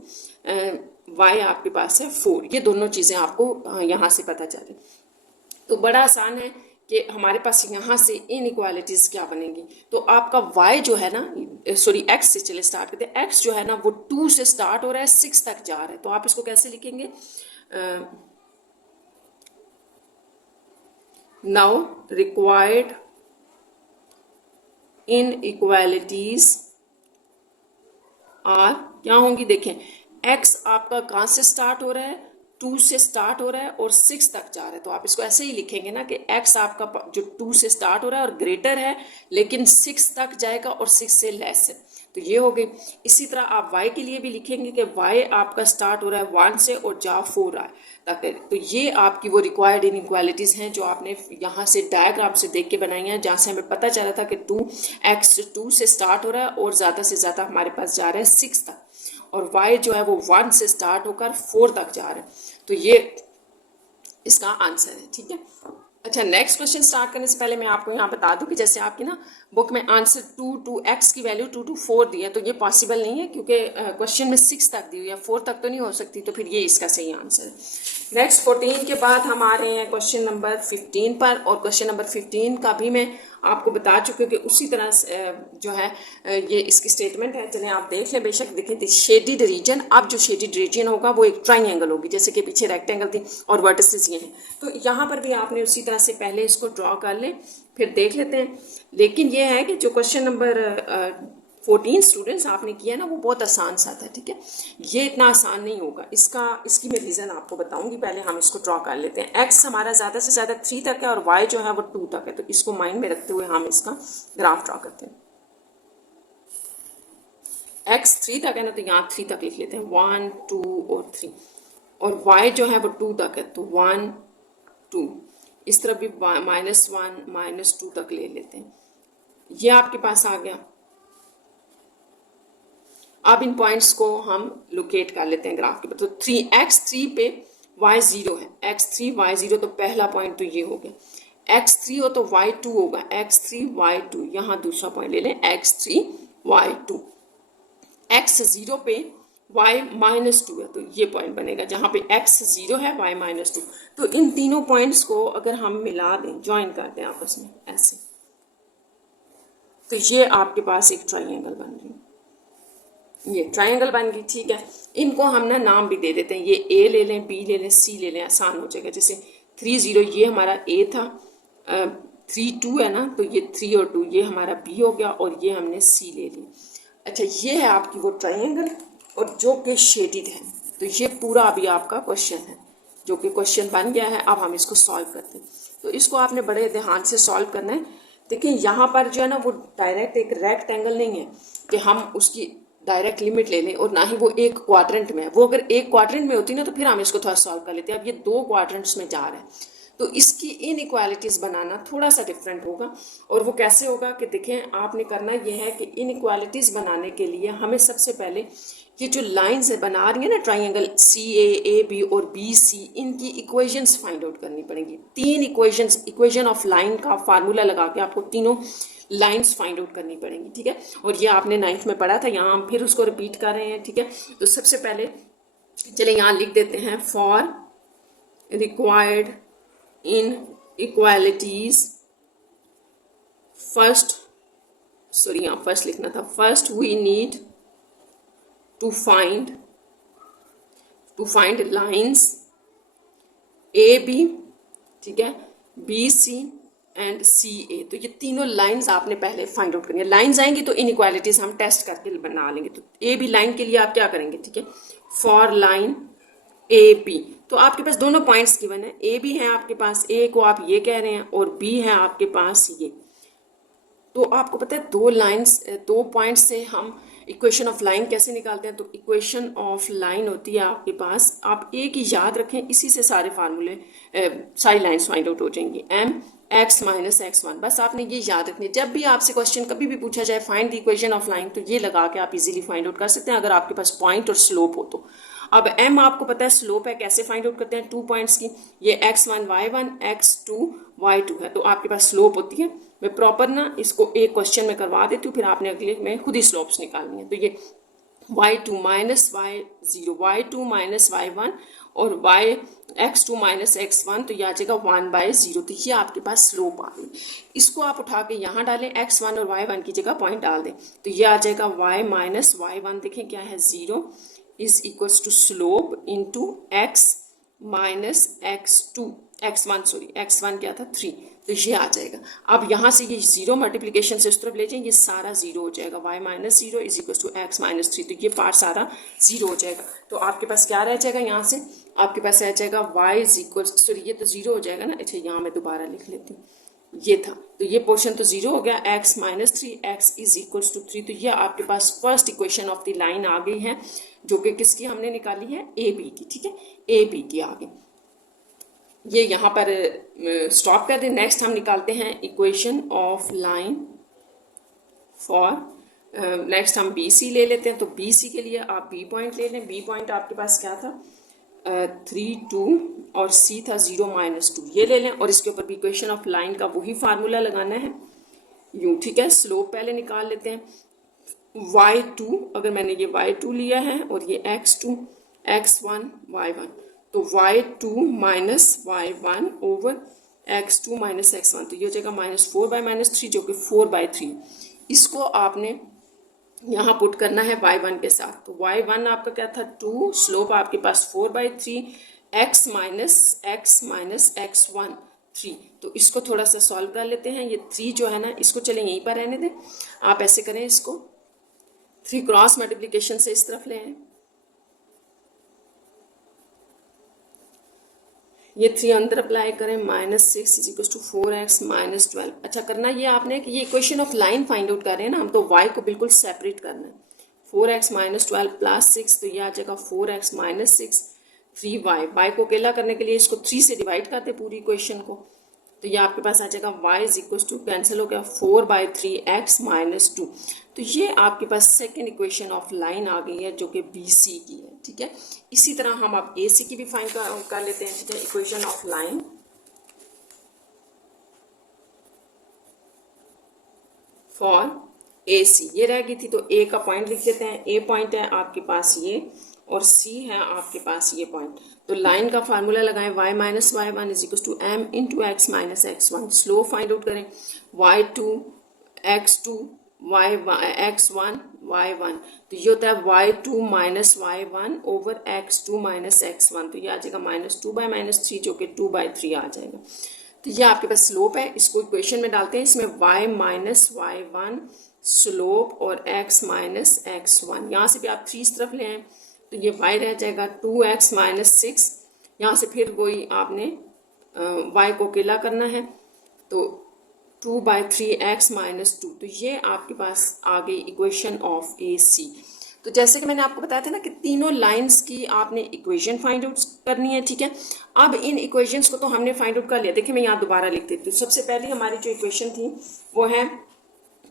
y आपके पास है 4। ये दोनों चीज़ें आपको यहाँ से पता चले। तो बड़ा आसान है कि हमारे पास यहाँ से इनइक्वालिटीज़ क्या बनेंगी। तो आपका y जो है ना, सॉरी x से चले स्टार्ट करते हैं। x जो है ना वो 2 से स्टार्ट हो रहा है, 6 तक जा रहा है। तो आप इसको कैसे लिखेंगे, नाउ रिक्वायर्ड इनइक्वालिटीज आर क्या होंगी, देखें एक्स आपका कहाँ से स्टार्ट हो रहा है, 2 से स्टार्ट हो रहा है और 6 तक जा रहा है, तो आप इसको ऐसे ही लिखेंगे ना कि x आपका जो 2 से स्टार्ट हो रहा है और ग्रेटर है लेकिन 6 तक जाएगा और 6 से लेस है, तो ये हो गई। इसी तरह आप y के लिए भी लिखेंगे कि y आपका स्टार्ट हो रहा है 1 से और जा 4 रहा है तक, तो ये आपकी वो रिक्वायर्ड इनइक्वालिटीज़ हैं जो आपने यहाँ से डायग्राम से देख के बनाई हैं, जहाँ से हमें पता चला था कि 2x 2 से स्टार्ट हो रहा है और ज़्यादा से ज़्यादा हमारे पास जा रहा है 6 तक, और y जो है वो 1 से स्टार्ट होकर 4 तक जा रहा है, तो ये इसका आंसर है। ठीक है, अच्छा नेक्स्ट क्वेश्चन स्टार्ट करने से पहले मैं आपको यहाँ बता दूं कि जैसे आपकी ना बुक में आंसर 2 की वैल्यू 2 to 4 दी है, तो ये पॉसिबल नहीं है क्योंकि क्वेश्चन में 6 तक दी हुई है, 4 तक तो नहीं हो सकती, तो फिर ये इसका सही आंसर है। नेक्स्ट 14 के बाद हम आ रहे हैं क्वेश्चन नंबर 15 पर, और क्वेश्चन नंबर 15 का भी मैं आपको बता चुकी हूँ कि उसी तरह जो है ये इसकी स्टेटमेंट है, चलें आप देख लें, बेशक देखें शेडिड रीजन, अब जो शेडिड रीजन होगा वो एक ट्राइंगल होगी, जैसे कि पीछे रेक्टेंगल थी और वर्टिसेस ये हैं, तो यहाँ पर भी आपने उसी तरह से पहले इसको ड्रॉ कर लें, फिर देख लेते हैं। लेकिन ये है कि जो क्वेश्चन नंबर 14 स्टूडेंट्स आपने किया ना वो बहुत आसान सा था, ठीक है, ये इतना आसान नहीं होगा, इसकी मैं रीज़न आपको बताऊंगी, पहले हम इसको ड्रॉ कर लेते हैं। x हमारा ज़्यादा से ज़्यादा 3 तक है और y जो है वो 2 तक है, तो इसको माइंड में रखते हुए हम इसका ग्राफ ड्रॉ करते हैं। x 3 तक है ना, तो यहाँ 3 तक लिख लेते हैं, 1 2 और 3, और y जो है वो 2 तक है, तो 1 2, इस तरफ भी -1 -2 तक ले लेते हैं, ये आपके पास आ गया। अब इन पॉइंट्स को हम लोकेट कर लेते हैं ग्राफ के ऊपर, तो 3 पे y0 है, x3 y0, तो पहला पॉइंट तो ये हो गया, x3 हो तो y2 होगा, x3 y2, यहाँ दूसरा पॉइंट ले लें x3 y2, x0 पे y-2 है, तो ये पॉइंट बनेगा जहाँ पे x0 है y-2, तो इन तीनों पॉइंट्स को अगर हम मिला दें, ज्वाइन कर दें आपस में ऐसे, तो ये आपके पास एक ट्राइंगल बन रही है, ये ट्राइंगल बन गई। ठीक है, इनको हम ना नाम भी दे देते हैं, ये ए ले लें, बी ले लें, सी ले लें, आसान हो जाएगा। जैसे 3 0 ये हमारा ए था, 3 2 है ना, तो ये 3 और 2 ये हमारा बी हो गया, और ये हमने सी ले ली। अच्छा, ये है आपकी वो ट्राइंगल, और जो कि शेडिड है, तो ये पूरा अभी आपका क्वेश्चन है जो कि क्वेश्चन बन गया है। अब हम इसको सॉल्व करते हैं, तो इसको आपने बड़े ध्यान से सॉल्व करना है। देखिए यहाँ पर जो है ना वो डायरेक्ट एक रेक्टेंगल नहीं है कि हम उसकी डायरेक्ट लिमिट ले लें, और ना ही वो एक क्वाड्रेंट में है, वो अगर एक क्वाड्रेंट में होती ना तो फिर हम इसको थोड़ा सॉल्व कर लेते हैं। अब ये 2 क्वाड्रेंट्स में जा रहा है, तो इसकी इनइक्वालिटीज़ बनाना थोड़ा सा डिफरेंट होगा, और वो कैसे होगा कि देखें, आपने करना ये है कि इनइक्वालिटीज़ बनाने के लिए हमें सबसे पहले ये जो लाइंस बना रही है ना ट्राइंगल CA, AB और BC, इनकी इक्वेशंस फाइंड आउट करनी पड़ेंगी। 3 इक्वेशन ऑफ लाइन का फार्मूला लगा के आपको तीनों लाइंस फाइंड आउट करनी पड़ेंगी। ठीक है, और ये आपने 9th में पढ़ा था, यहाँ हम फिर उसको रिपीट कर रहे हैं। ठीक है, तो सबसे पहले चले यहाँ लिख देते हैं, for required inequalities first लिखना था, first we need to find lines AB, ठीक है, BC एंड CA, तो ये तीनों लाइंस आपने पहले फाइंड आउट करनी है। लाइंस आएंगी तो इनइक्वालिटीज हम टेस्ट करके बना लेंगे। तो AB लाइन के लिए आप क्या करेंगे, ठीक है, फॉर लाइन AB, तो आपके पास दोनों पॉइंट्स गिवन है, AB है आपके पास, A को आप ये कह रहे हैं और B है आपके पास ये, तो आपको पता है 2 पॉइंट्स से हम इक्वेशन ऑफ लाइन कैसे निकालते हैं। तो इक्वेशन ऑफ लाइन होती है आपके पास, आप एक ही याद रखें, इसी से सारे फार्मूले सारी लाइन्स फाइंड आउट हो जाएंगी, mx - x1, बस आपने ये याद रखनी है। जब भी आपसे क्वेश्चन कभी भी पूछा जाए find the equation of line, तो ये लगा के आप इजीली फाइंड आउट कर सकते हैं अगर आपके पास पॉइंट और स्लोप हो तो। अब m आपको पता है स्लोप है, कैसे फाइंड आउट करते हैं 2 पॉइंट्स की, ये x1 y1 x2 y2 है, तो आपके पास स्लोप होती है। मैं प्रॉपर ना इसको एक क्वेश्चन में करवा देती हूँ, फिर आपने अगले में खुद ही स्लोप्स निकालनी है। तो ये y2 - y0, y2 - y1 और x2 - x1, तो ये आ जाएगा 1/0, तो ये आपके पास स्लोप आ गई। इसको आप उठा के यहाँ डालें, x1 और y1 की जगह पॉइंट डाल दें, तो ये आ जाएगा y - y1, देखें क्या है, 0 is equals to slope into x - x2, x1 क्या था 3, तो ये आ जाएगा। अब यहाँ से ये 0 मल्टीप्लीकेशन से उस तरफ ले जाएं, ये सारा 0 हो जाएगा, y minus 0 is equal to x minus 3, तो ये पार्ट सारा 0 हो जाएगा। तो आपके पास क्या रह जाएगा, यहाँ से आपके पास रह जाएगा y इज इक्वल, सॉरी ये तो 0 हो जाएगा ना, अच्छा यहाँ मैं दोबारा लिख लेती हूँ, ये था, तो ये पोर्शन तो 0 हो गया, x minus 3 x is equals to 3, तो ये आपके पास first equation of the line आ गई है, जो कि किसकी हमने निकाली है, ए बी की, ठीक है, ए बी की आ गई। ये यहाँ पर स्टॉप कर दें। नेक्स्ट हम निकालते हैं equation of line for, next हम बी सी ले लेते हैं, तो बी सी के लिए आप बी पॉइंट ले लें। बी पॉइंट आपके पास क्या था, 3 2 और सी था 0 माइनस 2, ये ले लें, और इसके ऊपर भी इक्वेशन ऑफ लाइन का वही फार्मूला लगाना है यूँ, ठीक है। स्लोप पहले निकाल लेते हैं, y2, अगर मैंने ये y2 लिया है और ये x2 x1 y1, तो y2 minus y1 over x2 minus x1, तो ये हो जाएगा -4/-3, जो कि 4/3। इसको आपने यहाँ पुट करना है y1 के साथ, तो y1 आपका क्या था 2, स्लोप आपके पास 4/3, x माइनस x1 3, तो इसको थोड़ा सा सॉल्व कर लेते हैं। ये 3 जो है ना, इसको चलें यहीं पर रहने दें, आप ऐसे करें, इसको 3 क्रॉस मल्टीप्लिकेशन से इस तरफ ले आए, ये 3 अंदर अप्लाई करें, -6 is equal to 4x minus 12। अच्छा करना ये आपने कि ये equation of line find out कर रहे हैं ना हम, तो y को बिल्कुल सेपरेट करना है, 4x माइनस 12 प्लस 6, तो ये आ जाएगा 4x माइनस 6 3y। y को अकेला करने के लिए इसको 3 से डिवाइड करते पूरी इक्वेशन को, तो ये आपके पास आ जाएगा y is equal to, cancel हो गया, 4/3x माइनस 2, तो ये आपके पास सेकेंड इक्वेशन ऑफ लाइन आ गई है, जो कि बी सी की है, ठीक है। इसी तरह हम अब ए सी की भी फाइंड कर लेते हैं, ठीक है। Equation of line for A C, ये रह गई थी, तो ए का पॉइंट लिख देते हैं। ए पॉइंट है आपके पास ये, और सी है आपके पास ये पॉइंट, तो लाइन का फार्मूला लगाएं, y minus y1 is equal to m into x minus x1। Slope find out करें, y2 x2 x1 y1, तो ये होता है y2 minus y1 over x2 minus x1, तो ये आ जाएगा -2/-3, जो कि 2/3 आ जाएगा। तो ये आपके पास स्लोप है, इसको इक्वेशन में डालते हैं, इसमें y माइनस y1 स्लोप और x माइनस x1, यहाँ से भी आप 3 इस तरफ ले आए, तो ये y रह जाएगा 2x माइनस 6, यहाँ से फिर वही आपने y को अकेला करना है, तो 2/3x माइनस 2, तो ये आपके पास आ गई इक्वेशन ऑफ ए सी। तो जैसे कि मैंने आपको बताया था ना कि तीनों लाइंस की आपने इक्वेशन फाइंड आउट करनी है, ठीक है। अब इन इक्वेशंस को तो हमने फाइंड आउट कर लिया, देखिए मैं यहाँ दोबारा लिख देती हूँ। सबसे पहले हमारी जो इक्वेशन थी वो है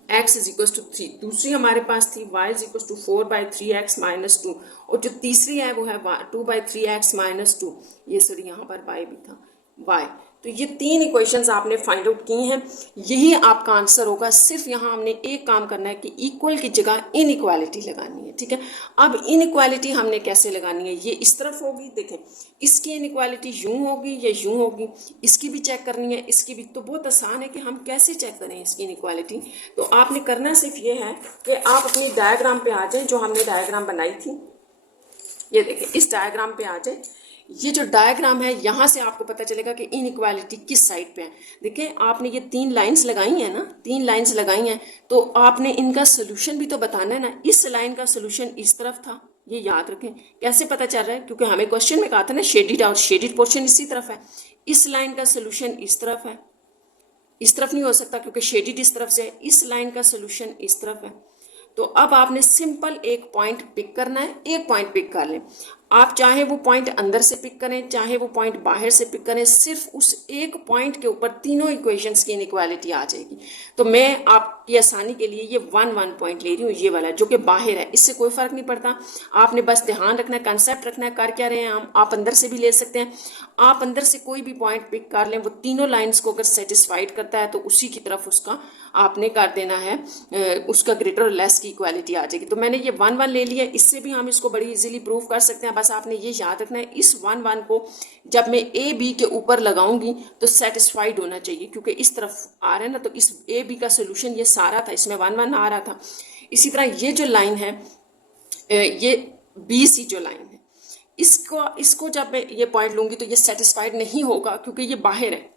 x इज इक्वल टू 3, दूसरी हमारे पास थी y is equal to 4/3x minus 2, और जो तीसरी है वो है 2/3x माइनस 2, ये सॉरी यहाँ पर y भी था y। तो ये 3 इक्वेशंस आपने फाइंड आउट की हैं, यही आपका आंसर होगा। सिर्फ यहाँ हमने एक काम करना है कि इक्वल की जगह इनइक्वालिटी लगानी है, ठीक है। अब इनइक्वालिटी हमने कैसे लगानी है, ये इस तरफ होगी, देखें इसकी इनइक्वालिटी यूं होगी या यूं होगी, इसकी भी चेक करनी है, इसकी भी। तो बहुत आसान है कि हम कैसे चेक करें इसकी इनइक्वालिटी। तो आपने करना सिर्फ ये है कि आप अपनी डायग्राम पे आ जाएं, जो हमने डायग्राम बनाई थी, ये देखें इस डायग्राम पे आ जाए। ये जो डायग्राम है, यहाँ से आपको पता चलेगा कि इनइक्वालिटी किस साइड पे है। देखिए आपने ये 3 लाइंस लगाई हैं ना, 3 लाइंस लगाई हैं, तो आपने इनका सोल्यूशन भी तो बताना है ना। इस लाइन का सोल्यूशन इस तरफ था, ये याद रखें। कैसे पता चल रहा है, क्योंकि हमें क्वेश्चन में कहा था ना शेडिड, और शेडिड पोर्शन इसी तरफ है। इस लाइन का सोल्यूशन इस तरफ है, इस तरफ नहीं हो सकता क्योंकि शेडिड इस तरफ से है। इस लाइन का सोल्यूशन इस तरफ है। तो अब आपने सिंपल एक पॉइंट पिक करना है, एक पॉइंट पिक कर लें आप, चाहे वो पॉइंट अंदर से पिक करें चाहे वो पॉइंट बाहर से पिक करें, सिर्फ उस एक पॉइंट के ऊपर तीनों इक्वेशंस की इनइक्वालिटी आ जाएगी। तो मैं आपकी आसानी के लिए ये 1 पॉइंट ले रही हूँ, ये वाला जो कि बाहर है, इससे कोई फर्क नहीं पड़ता। आपने बस ध्यान रखना है, कंसेप्ट रखना है, कर क्या रहे हैं हम। आप अंदर से भी ले सकते हैं, आप अंदर से कोई भी पॉइंट पिक कर लें, वो तीनों लाइन्स को अगर सेटिस्फाइड करता है तो उसी की तरफ उसका आपने कर देना है, उसका ग्रेटर और लेस की इक्वालिटी आ जाएगी। तो मैंने ये 1 ले लिया, इससे भी हम इसको बड़ी इजीली प्रूव कर सकते हैं। बस आपने ये याद रखना है, इस 1 को जब मैं ए बी के ऊपर लगाऊंगी तो सेटिस्फाइड होना चाहिए, क्योंकि इस तरफ आ रहा है ना, तो इस ए बी का सोल्यूशन ये सारा था, इसमें 1 आ रहा था। इसी तरह ये जो लाइन है, ये बी सी जो लाइन है, इसको जब मैं ये पॉइंट लूँगी तो ये सेटिस्फाइड नहीं होगा क्योंकि ये बाहर है।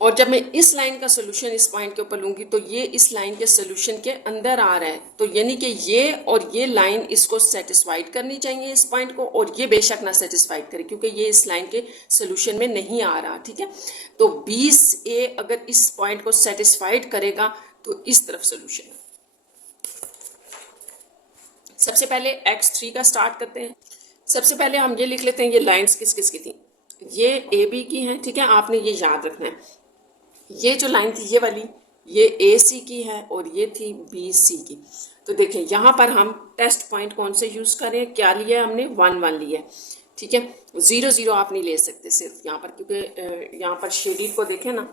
और जब मैं इस लाइन का सोल्यूशन इस पॉइंट के ऊपर लूँगी तो ये इस लाइन के सोल्यूशन के अंदर आ रहा है। तो यानी कि ये और ये लाइन इसको सेटिस्फाइड करनी चाहिए इस पॉइंट को, और ये बेशक ना सेटिस्फाइड करे क्योंकि ये इस लाइन के सोल्यूशन में नहीं आ रहा। ठीक है, तो 20A अगर इस पॉइंट को सेटिस्फाइड करेगा तो इस तरफ सोल्यूशन है। सबसे पहले x3 का स्टार्ट करते हैं। सबसे पहले हम ये लिख लेते हैं ये लाइंस किस किस की थी। ये AB की हैं, ठीक है, आपने ये याद रखना है। ये जो लाइन थी ये वाली, ये AC की है और ये थी BC की। तो देखें यहाँ पर हम टेस्ट पॉइंट कौन से यूज़ करें, क्या लिया है हमने, 1 1 लिया है। ठीक है, 0 0 आप नहीं ले सकते सिर्फ यहाँ पर, क्योंकि यहाँ पर शेडिट को देखें ना।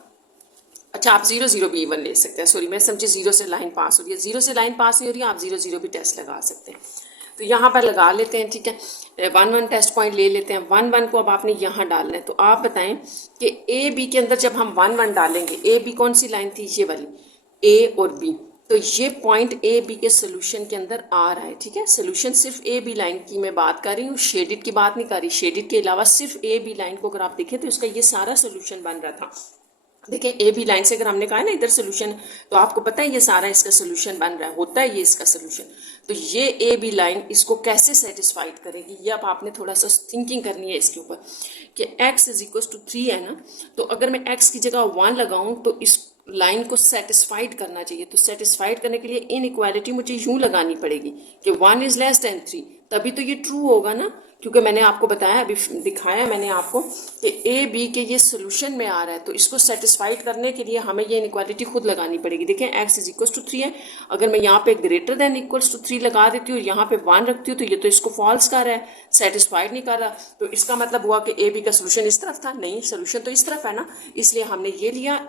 अच्छा, आप 0 0 भी इवन ले सकते हैं, सॉरी मैं समझी 0 से लाइन पास हो रही है, 0 से लाइन पास नहीं हो रही है, आप 0 0 भी टेस्ट लगा सकते हैं। तो यहाँ पर लगा लेते हैं। ठीक है, 1 1 टेस्ट पॉइंट ले लेते हैं। 1 1 को अब आपने यहाँ डालना है। तो आप बताएं कि ए बी के अंदर जब हम 1 1 डालेंगे, ए बी कौन सी लाइन थी, ये वाली, ए और बी, तो ये पॉइंट ए बी के सोल्यूशन के अंदर आ रहा है। ठीक है, सोल्यूशन सिर्फ ए बी लाइन की मैं बात कर रही हूँ, शेडिट की बात नहीं कर रही। शेडिट के अलावा सिर्फ ए बी लाइन को अगर आप देखें तो इसका ये सारा सोल्यूशन बन रहा था। देखिए ए बी लाइन से अगर हमने कहा है ना इधर सोल्यूशन, तो आपको पता है ये सारा इसका सोल्यूशन बन रहा है, होता है ये इसका सोल्यूशन। तो ये ए बी लाइन इसको कैसे सेटिस्फाइड करेगी, ये अब आपने थोड़ा सा थिंकिंग करनी है इसके ऊपर कि x = 3 है ना। तो अगर मैं x की जगह 1 लगाऊं तो इस लाइन को सेटिस्फाइड करना चाहिए। तो सेटिस्फाइड करने के लिए इनइक्वालिटी मुझे यूं लगानी पड़ेगी कि 1 > 3, तभी तो ये ट्रू होगा ना, क्योंकि मैंने आपको बताया, अभी दिखाया मैंने आपको कि ए बी के ये सोल्यूशन में आ रहा है। तो इसको सेटिस्फाइड करने के लिए हमें ये इनइक्वालिटी खुद लगानी पड़ेगी। देखें x = 3 है, अगर मैं यहाँ पे > 3 लगा देती हूँ, यहाँ पे 1 रखती हूँ, तो ये तो इसको फॉल्स कर रहा है, सेटिस्फाइड नहीं कर रहा। तो इसका मतलब हुआ कि ए बी का सोल्यूशन इस तरफ था, नहीं, सोल्यूशन तो इस तरफ है ना, इसलिए हमने ये लिया।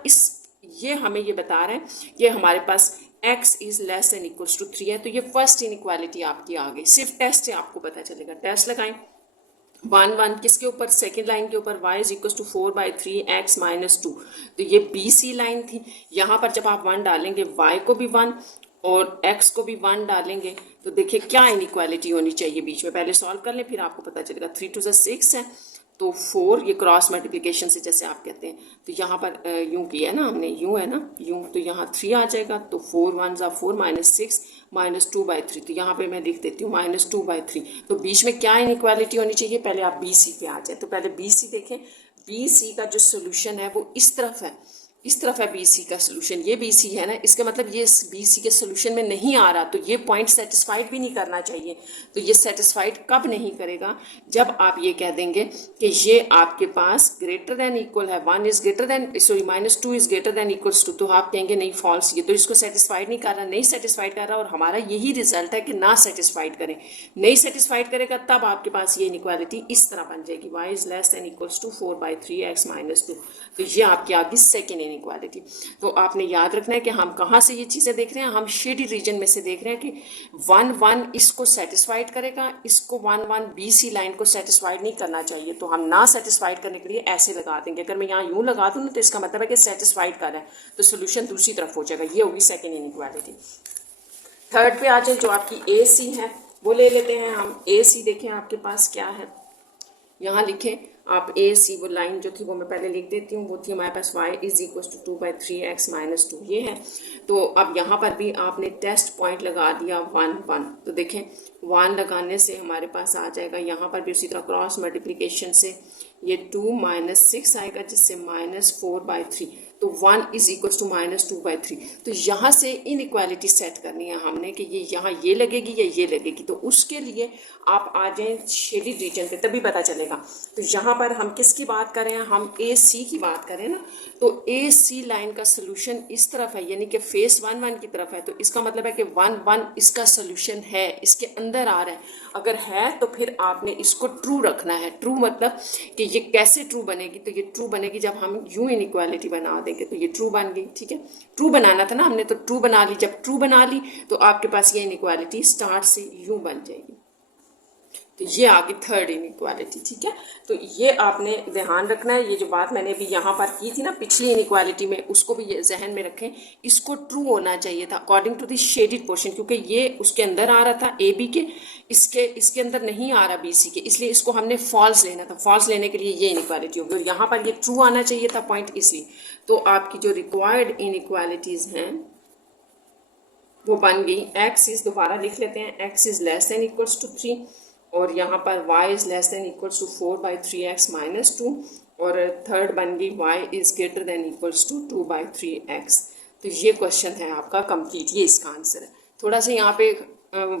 ये हमें ये बता रहे हैं कि हमारे पास x > 3 है। तो ये फर्स्ट इनइक्वालिटी आपकी आ गई। सिर्फ टेस्ट से आपको पता चलेगा। टेस्ट लगाएं 1 1 किसके ऊपर, सेकेंड लाइन के ऊपर, y = 4/3x - 2। तो ये BC लाइन थी। यहाँ पर जब आप 1 डालेंगे, y को भी 1 और x को भी 1 डालेंगे, तो देखिए क्या इनइक्वालिटी होनी चाहिए बीच में। पहले सॉल्व कर लें, फिर आपको पता चलेगा। 3 2 6 है, तो 4, ये क्रॉस मल्टीप्लिकेशन से जैसे आप कहते हैं। तो यहाँ पर यूं किया है ना हमने, यूं है ना, यूं, तो यहाँ 3 आ जाएगा। तो 4 1 = 4 -6 -2/3। तो यहाँ पे मैं लिख देती हूँ -2/3। तो बीच में क्या इनइक्वालिटी होनी चाहिए, पहले आप BC पे आ जाए। तो पहले BC देखें, BC का जो सोल्यूशन है वो इस तरफ है, इस तरफ है BC का सोल्यूशन। ये BC है ना, इसका मतलब ये BC के सोल्यूशन में नहीं आ रहा, तो ये पॉइंट सेटिस्फाइड भी नहीं करना चाहिए। तो ये सेटिस्फाइड कब नहीं करेगा, जब आप ये कह देंगे कि ये आपके पास ग्रेटर देन इक्वल है, 1 > -2 > -2। तो आप कहेंगे नहीं, फॉल्स, ये तो इसको सेटिस्फाइड नहीं कर रहा, नहीं सेटिस्फाइड कर रहा। और हमारा यही रिजल्ट है कि ना सेटिस्फाइड करें, नहीं सेटिस्फाइड करेगा, तब आपके पास ये इनइक्वालिटी इस तरह बन जाएगी, y > 4/3x - 2। तो ये आपकी आ गई सेकेंड इनइक्वालिटी। तो आपने याद रखना है कि हम कहाँ से ये चीज़ें देख रहे हैं, हम शेडेड रीजन में से देख रहे हैं कि 1 1 इसको सेटिस्फाइड करेगा, इसको 1 1 BC लाइन को सेटिस्फाइड नहीं करना चाहिए। तो हम ना सेटिस्फाइड करने के लिए ऐसे लगा देंगे। अगर मैं यहाँ यूँ लगा दूँ ना, तो इसका मतलब है कि सेटिस्फाइड कर रहा है, तो सोल्यूशन दूसरी तरफ हो जाएगा। ये होगी सेकेंड इनइक्वालिटी। थर्ड पे आ जाए, जो आपकी AC है वो ले लेते हैं हम। AC देखें आपके पास क्या है, यहाँ लिखें आप AC, वो लाइन जो थी वो मैं पहले लिख देती हूँ। वो थी हमारे पास y = 2/3x - 2, ये है। तो अब यहाँ पर भी आपने टेस्ट पॉइंट लगा दिया 1 1। तो देखें 1 लगाने से हमारे पास आ जाएगा, यहाँ पर भी उसी तरह क्रॉस मल्टीप्लिकेशन से ये 2 - 6 आएगा, जिससे -4/3। तो 1 = -2/3। तो यहाँ से इनइक्वालिटी सेट करनी है हमने कि ये यहाँ ये लगेगी या ये लगेगी। तो उसके लिए आप आ जाएं शेडेड रीजन पे, तभी पता चलेगा। तो यहाँ पर हम किसकी बात कर रहे हैं, हम AC की बात करें ना। तो AC लाइन का सोल्यूशन इस तरफ है, यानी कि फेस 1 1 की तरफ है। तो इसका मतलब है कि 1 1 इसका सोल्यूशन है, इसके अंदर आ रहा है। अगर है तो फिर आपने इसको ट्रू रखना है। ट्रू मतलब कि ये कैसे ट्रू बनेगी, तो ये ट्रू बनेगी जब हम यूं इनइक्वालिटी बना देंगे, तो ये ट्रू बन गई। ठीक है, ट्रू बनाना था ना हमने, तो ट्रू बना ली। जब ट्रू बना ली तो आपके पास ये इनइक्वालिटी स्टार्ट से यूं बन जाएगी। तो ये आ गई थर्ड इनइक्वालिटी, ठीक है। तो ये आपने ध्यान रखना है, ये जो बात मैंने अभी यहाँ पर की थी ना पिछली इनइक्वालिटी में, उसको भी ये जहन में रखें। इसको ट्रू होना चाहिए था according to the shaded portion, क्योंकि ये उसके अंदर आ रहा था ए बी के, इसके अंदर नहीं आ रहा बी सी के, इसलिए इसको हमने फॉल्स लेना था। फॉल्स लेने के लिए ये इनइक्वालिटी होगी, और यहाँ पर ये ट्रू आना चाहिए था पॉइंट, इसलिए। तो आपकी जो रिक्वायर्ड इनइक्वालिटीज़ हैं वो बन गई। एक्स इज, दोबारा लिख लेते हैं, x is less than equals to 3, और यहाँ पर y is less than equals to 4/3x minus 2, और थर्ड बन गई y is greater than equals to 2/3x। तो ये क्वेश्चन है आपका कंप्लीट, ये इसका आंसर है। थोड़ा सा यहाँ पे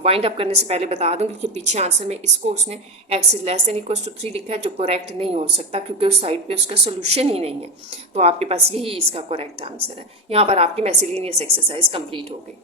वाइंड अप करने से पहले बता दूंगी कि पीछे आंसर में इसको उसने x is less than equals to 3 लिखा है, जो करेक्ट नहीं हो सकता क्योंकि उस साइड पे उसका सोल्यूशन ही नहीं है। तो आपके पास यही इसका करेक्ट आंसर है। यहाँ पर आपकी मिसलेनियस एक्सरसाइज कंप्लीट हो गई।